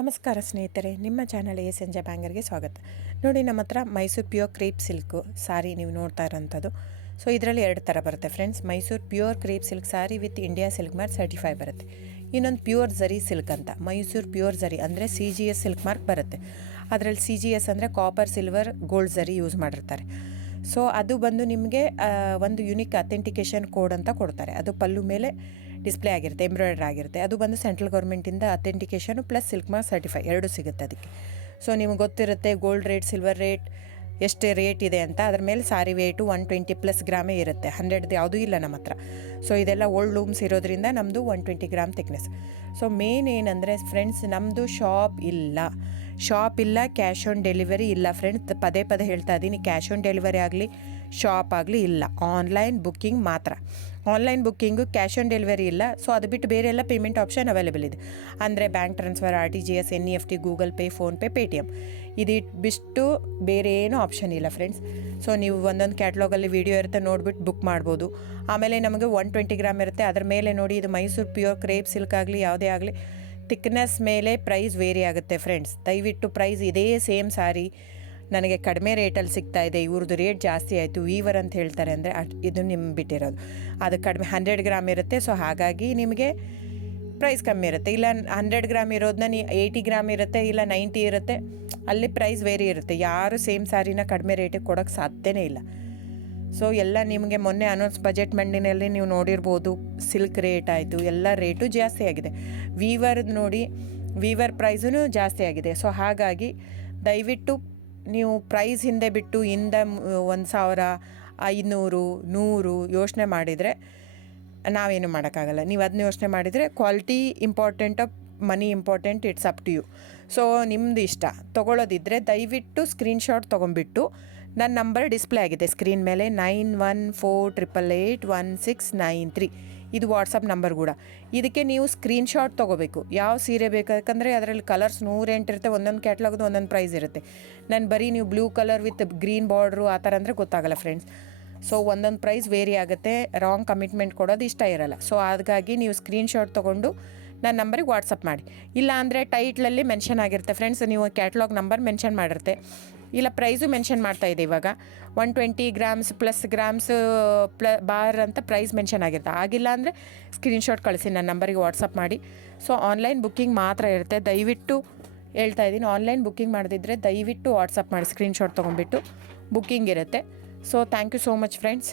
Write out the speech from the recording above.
ನಮಸ್ಕಾರ ಸ್ನೇಹಿತರೆ, ನಿಮ್ಮ ಚಾನಲ್ ಸಂಜೆ ಬ್ಯಾಂಗರ್ಗೆ ಸ್ವಾಗತ. ನೋಡಿ, ನಮ್ಮ ಹತ್ರ ಮೈಸೂರು ಪ್ಯೂರ್ ಕ್ರೇಪ್ ಸಿಲ್ಕು ಸಾರಿ ನೀವು ನೋಡ್ತಾ ಇರೋಂಥದ್ದು. ಸೊ ಇದರಲ್ಲಿ ಎರಡು ಥರ ಬರುತ್ತೆ friends. Mysuru pure crepe silk sorry with India silk mark certify ಬರುತ್ತೆ. ಇನ್ನೊಂದು ಪ್ಯೂರ್ ಝರಿ ಸಿಲ್ಕ್ ಅಂತ, ಮೈಸೂರು ಪ್ಯೂರ್ ಝರಿ ಅಂದರೆ CGS ಸಿಲ್ಕ್ ಮಾರ್ಕ್ ಬರುತ್ತೆ. ಅದರಲ್ಲಿ CGS ಅಂದರೆ ಕಾಪರ್, ಸಿಲ್ವರ್, ಗೋಲ್ಡ್ ಝರಿ ಯೂಸ್ ಮಾಡಿರ್ತಾರೆ. ಸೊ ಅದು ಬಂದು ನಿಮಗೆ ಒಂದು ಯುನಿಕ್ ಅಥೆಂಟಿಕೇಷನ್ ಕೋಡ್ ಅಂತ ಕೊಡ್ತಾರೆ. ಅದು ಪಲ್ಲು ಮೇಲೆ ಡಿಸ್ಪ್ಲೇ ಆಗಿರುತ್ತೆ, ಎಂಬ್ರಾಯ್ಡ್ರಿ ಆಗಿರುತ್ತೆ. ಅದು ಬಂದು ಸೆಂಟ್ರಲ್ ಗೌರ್ಮೆಂಟಿಂದ ಅಥೆಂಟಿಕೇಷನು ಪ್ಲಸ್ ಸಿಲ್ಕ್ ಮಾರ್ಕ್ ಸರ್ಟಿಫೈ ಎರಡು ಸಿಗುತ್ತೆ ಅದಕ್ಕೆ. ಸೊ ನಿಮಗೆ ಗೊತ್ತಿರುತ್ತೆ ಗೋಲ್ಡ್ ರೇಟ್, ಸಿಲ್ವರ್ ರೇಟ್ ಎಷ್ಟು ರೇಟ್ ಇದೆ ಅಂತ. ಅದ್ರ ಮೇಲೆ ಸಾರಿ ವೇಟು 120+ ಗ್ರಾಮೇ ಇರುತ್ತೆ, 100 ಯಾವುದೂ ಇಲ್ಲ ನಮ್ಮ ಹತ್ರ. ಸೊ ಇದೆಲ್ಲ ಓಲ್ಡ್ ಲೂಮ್ಸ್ ಇರೋದ್ರಿಂದ ನಮ್ಮದು 120 ಗ್ರಾಮ್ ಥಿಕ್ನೆಸ್. ಸೊ ಮೇನ್ ಏನಂದರೆ ಫ್ರೆಂಡ್ಸ್, ನಮ್ಮದು ಶಾಪ್ ಇಲ್ಲ, ಕ್ಯಾಶ್ ಆನ್ ಡೆಲಿವರಿ ಇಲ್ಲ ಫ್ರೆಂಡ್ಸ್. ಪದೇ ಹೇಳ್ತಾ ಇದ್ದೀನಿ, ಕ್ಯಾಶ್ ಆನ್ ಡೆಲಿವರಿ ಆಗಲಿ ಶಾಪ್ ಆಗಲಿ ಇಲ್ಲ, ಆನ್ಲೈನ್ ಬುಕ್ಕಿಂಗ್ ಮಾತ್ರ. Online booking, cash on delivery ಇಲ್ಲ. ಸೊ ಅದು ಬಿಟ್ಟು ಬೇರೆ ಎಲ್ಲ ಪೇಮೆಂಟ್ ಆಪ್ಷನ್ ಅವೈಲೇಬಲ್ ಇದೆ. ಅಂದರೆ bank transfer, RTGS, NEFT, Google pay, PhonePe, Paytm. ಇದು ಬಿಟ್ಟು ಬೇರೆ ಏನೂ ಆಪ್ಷನ್ ಇಲ್ಲ ಫ್ರೆಂಡ್ಸ್. ಸೊ ನೀವು ಒಂದೊಂದು ಕ್ಯಾಟ್ಲಾಗಲ್ಲಿ ವೀಡಿಯೋ ಇರುತ್ತೆ, ನೋಡಿಬಿಟ್ಟು ಬುಕ್ ಮಾಡ್ಬೋದು. ಆಮೇಲೆ ನಮಗೆ 120 ಗ್ರಾಮ್ ಇರುತ್ತೆ. ಅದ್ರ ಮೇಲೆ ನೋಡಿ, ಇದು ಮೈಸೂರು ಪ್ಯೂರ್ ಕ್ರೇಪ್ ಸಿಲ್ಕ್ ಆಗಲಿ ಯಾವುದೇ ಆಗಲಿ ಥಿಕ್ನೆಸ್ ಮೇಲೆ ಪ್ರೈಸ್ ವೇರಿ ಆಗುತ್ತೆ ಫ್ರೆಂಡ್ಸ್. ದಯವಿಟ್ಟು ಪ್ರೈಸ್ ಇದೇ ಸೇಮ್ ಸಾರಿ ನನಗೆ ಕಡಿಮೆ ರೇಟಲ್ಲಿ ಸಿಗ್ತಾ ಇದೆ, ಇವ್ರದ್ದು ರೇಟ್ ಜಾಸ್ತಿ ಆಯಿತು ವೀವರ್ ಅಂತ ಹೇಳ್ತಾರೆ ಅಂದರೆ ಇದು ನಿಮ್ಗೆ ಬಿಟ್ಟಿರೋದು. ಅದು ಕಡಿಮೆ 100 ಗ್ರಾಮ್ ಇರುತ್ತೆ. ಸೊ ಹಾಗಾಗಿ ನಿಮಗೆ ಪ್ರೈಸ್ ಕಮ್ಮಿ ಇರುತ್ತೆ. ಇಲ್ಲ 100 ಗ್ರಾಮ್ ಇರೋದನ್ನ 80 ಗ್ರಾಮ್ ಇರುತ್ತೆ, ಇಲ್ಲ 90 ಇರುತ್ತೆ, ಅಲ್ಲಿ ಪ್ರೈಸ್ ವೇರಿ ಇರುತ್ತೆ. ಯಾರು ಸೇಮ್ ಸಾರಿನ ಕಡಿಮೆ ರೇಟಿಗೆ ಕೊಡೋಕ್ಕೆ ಸಾಧ್ಯನೇ ಇಲ್ಲ. ಸೊ ಎಲ್ಲ ನಿಮಗೆ ಮೊನ್ನೆ ಅನೌನ್ಸ್ ಬಜೆಟ್ ಮಂಡಿನಲ್ಲಿ ನೀವು ನೋಡಿರ್ಬೋದು, ಸಿಲ್ಕ್ ರೇಟ್ ಆಯಿತು, ಎಲ್ಲ ರೇಟು ಜಾಸ್ತಿ ಆಗಿದೆ. ವೀವರ್ದು ನೋಡಿ, ವೀವರ್ ಪ್ರೈಸೂ ಜಾಸ್ತಿ ಆಗಿದೆ. ಸೊ ಹಾಗಾಗಿ ದಯವಿಟ್ಟು ನೀವು ಪ್ರೈಸ್ ಹಿಂದೆ ಬಿಟ್ಟು 1,000, 500, 100 ಯೋಚನೆ ಮಾಡಿದರೆ ನಾವೇನು ಮಾಡೋಕ್ಕಾಗಲ್ಲ. ನೀವು ಅದನ್ನ ಯೋಚನೆ ಮಾಡಿದರೆ quality important, money important, it's up to you. So ನಿಮ್ಮದು ಇಷ್ಟ. ತೊಗೊಳ್ಳೋದಿದ್ದರೆ ದಯವಿಟ್ಟು ಸ್ಕ್ರೀನ್ಶಾಟ್ ತೊಗೊಂಬಿಟ್ಟು, ನನ್ನ ನಂಬರ್ ಡಿಸ್ಪ್ಲೇ ಆಗಿದೆ ಸ್ಕ್ರೀನ್ ಮೇಲೆ, 9148881693. ಇದು ವಾಟ್ಸಪ್ ನಂಬರ್ ಕೂಡ. ಇದಕ್ಕೆ ನೀವು ಸ್ಕ್ರೀನ್ಶಾಟ್ ತೊಗೋಬೇಕು. ಯಾವ ಸೀರೆ ಬೇಕು, ಯಾಕಂದರೆ ಅದರಲ್ಲಿ ಕಲರ್ಸ್ 108 ಇರುತ್ತೆ, ಒಂದೊಂದು ಕ್ಯಾಟ್ಲಾಗ್ದು ಒಂದೊಂದು ಪ್ರೈಸ್ ಇರುತ್ತೆ. ನಾನು ಬರೀ ನೀವು blue colour with green border ಆ ಥರ ಅಂದರೆ ಗೊತ್ತಾಗಲ್ಲ ಫ್ರೆಂಡ್ಸ್. ಸೊ ಒಂದೊಂದು ಪ್ರೈಸ್ ವೇರಿ ಆಗುತ್ತೆ, ರಾಂಗ್ ಕಮಿಟ್ಮೆಂಟ್ ಕೊಡೋದು ಇಷ್ಟ ಇರಲ್ಲ. ಸೊ ಹಾಗಾಗಿ ನೀವು ಸ್ಕ್ರೀನ್ಶಾಟ್ ತೊಗೊಂಡು ನನ್ನ ನಂಬರಿಗೆ ವಾಟ್ಸಪ್ ಮಾಡಿ. ಇಲ್ಲ ಅಂದರೆ ಟೈಟ್ಲಲ್ಲಿ ಮೆನ್ಷನ್ ಆಗಿರುತ್ತೆ ಫ್ರೆಂಡ್ಸ್, ನೀವು ಕ್ಯಾಟ್ಲಾಗ್ ನಂಬರ್ ಮೆನ್ಷನ್ ಮಾಡಿರುತ್ತೆ, ಇಲ್ಲ ಪ್ರೈಸು ಮೆನ್ಷನ್ ಮಾಡ್ತಾಯಿದೆ. ಇವಾಗ 120 ಗ್ರಾಮ್ಸ್ ಪ್ಲಸ್ ಗ್ರಾಮ್ಸ್ ಬಾರ್ ಅಂತ ಪ್ರೈಸ್ ಮೆನ್ಷನ್ ಆಗಿರುತ್ತೆ. ಆಗಿಲ್ಲ ಅಂದರೆ ಸ್ಕ್ರೀನ್ಶಾಟ್ ಕಳಿಸಿ, ನನ್ನ ನಂಬರಿಗೆ ವಾಟ್ಸಪ್ ಮಾಡಿ. ಸೊ ಆನ್ಲೈನ್ ಬುಕ್ಕಿಂಗ್ ಮಾತ್ರ ಇರುತ್ತೆ. ದಯವಿಟ್ಟು ಹೇಳ್ತಾ ಇದ್ದೀನಿ, ಆನ್ಲೈನ್ ಬುಕ್ಕಿಂಗ್ ಮಾಡದಿದ್ದರೆ ದಯವಿಟ್ಟು ವಾಟ್ಸಪ್ ಮಾಡಿ, ಸ್ಕ್ರೀನ್ಶಾಟ್ ತೊಗೊಂಡ್ಬಿಟ್ಟು ಬುಕ್ಕಿಂಗ್ ಇರುತ್ತೆ. So thank you so much friends.